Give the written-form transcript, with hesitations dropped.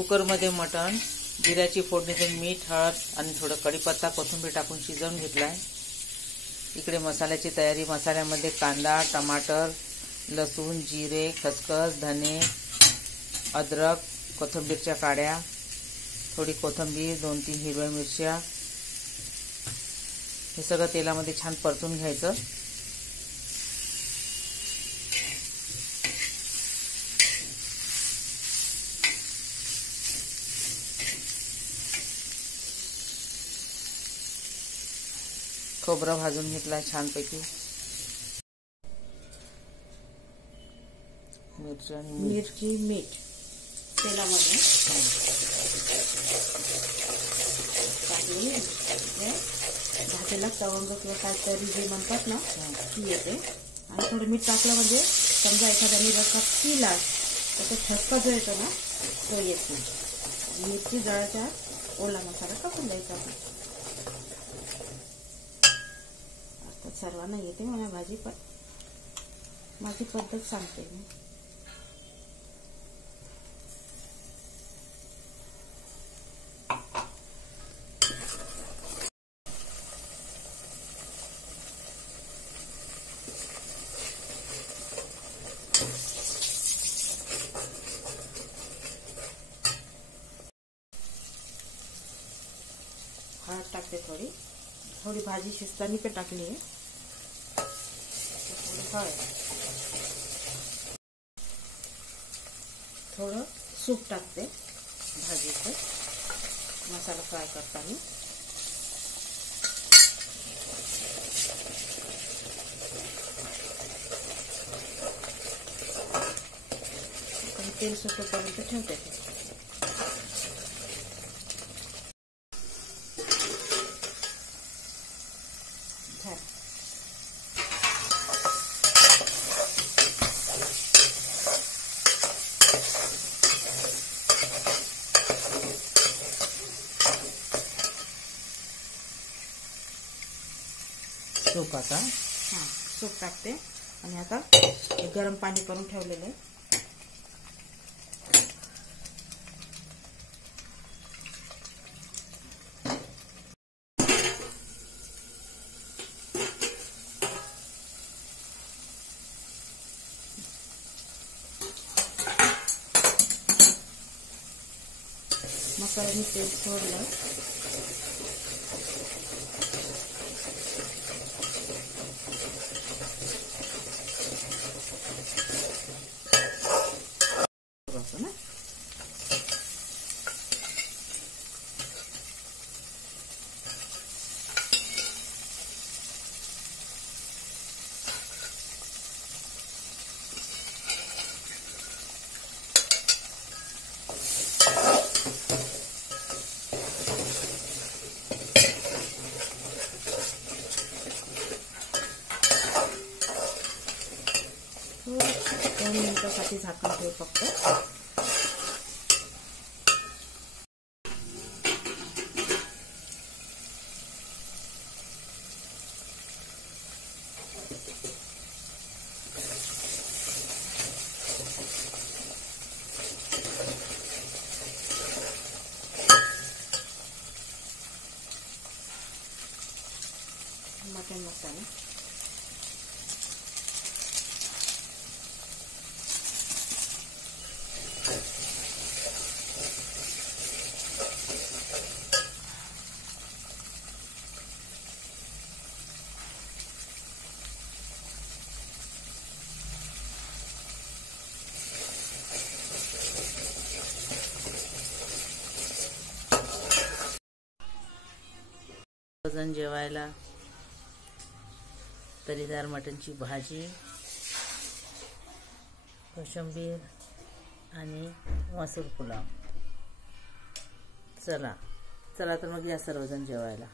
कुकरमध्ये मटण जिऱ्याची फोडणी देऊन मीठ, हळद आणि थोडं कढीपत्ता, कोथिंबीर टाकून शिजवून घेतलाय। इकडे मसाल्याची तयारी। मसाल्यामध्ये कांदा, टमाटर, लसूण, जिरे, खसखस, धने, अद्रक, कोथिंबीरच्या काड्या, थोडी कोथिंबीर, 2-3 हिरव्या मिरच्या, हे सगळं तेलामध्ये छान परतून घ्यायचं। खोबरं भाजून घेतला छानपैकी। मिरची, मीठ तेलामध्ये टाकली। भाजीला तवंग किंवा काहीतरी जे म्हणतात ना ती येते। आणि थोडं मीठ टाकलं म्हणजे समजा एखाद्याने रस्सा पिला तर तो ठसका जो येतो ना तो येत नाही। मिरची जळाच्या ओला मसाला टाकून द्यायचा। सर्वांना येते मला भाजी, पण माझी पद्धत सांगते मी। हळद टाकते थोडी, थोडी भाजी शिजताना पे टाकली आहे। थोडं सूप टाकते भाजीचं मसाला फ्राय करताना। तेल सुटेपर्यंत ठेवते। सूप आता सूप टाकते आणि आता गरम पाणी करून ठेवलेलं आहे। मसाल्याने तेल सोडलं। दोन मिनिटांसाठी झाकण ठेव फक्त। मटन मसाला जण जेवायला तरीदार मटणची भाजी, कोशिंबीर आणि मसूर पुलाव। चला तर मग या सर्वजण जेवायला।